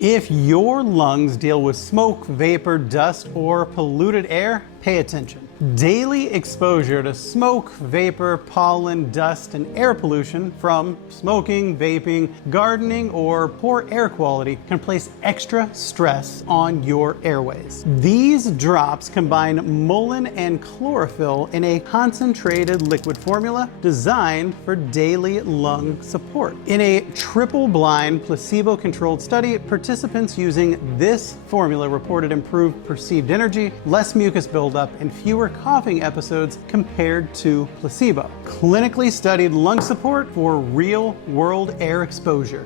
If your lungs deal with smoke, vapor, dust, or polluted air, pay attention. Daily exposure to smoke, vapor, pollen, dust, and air pollution from smoking, vaping, gardening, or poor air quality can place extra stress on your airways. These drops combine Mullein and Chlorophyll in a concentrated liquid formula designed for daily lung support. In a triple-blind, placebo-controlled study, participants using this formula reported improved perceived energy, less mucus buildup, and fewer coughing episodes compared to placebo. Clinically studied lung support for real-world air exposure.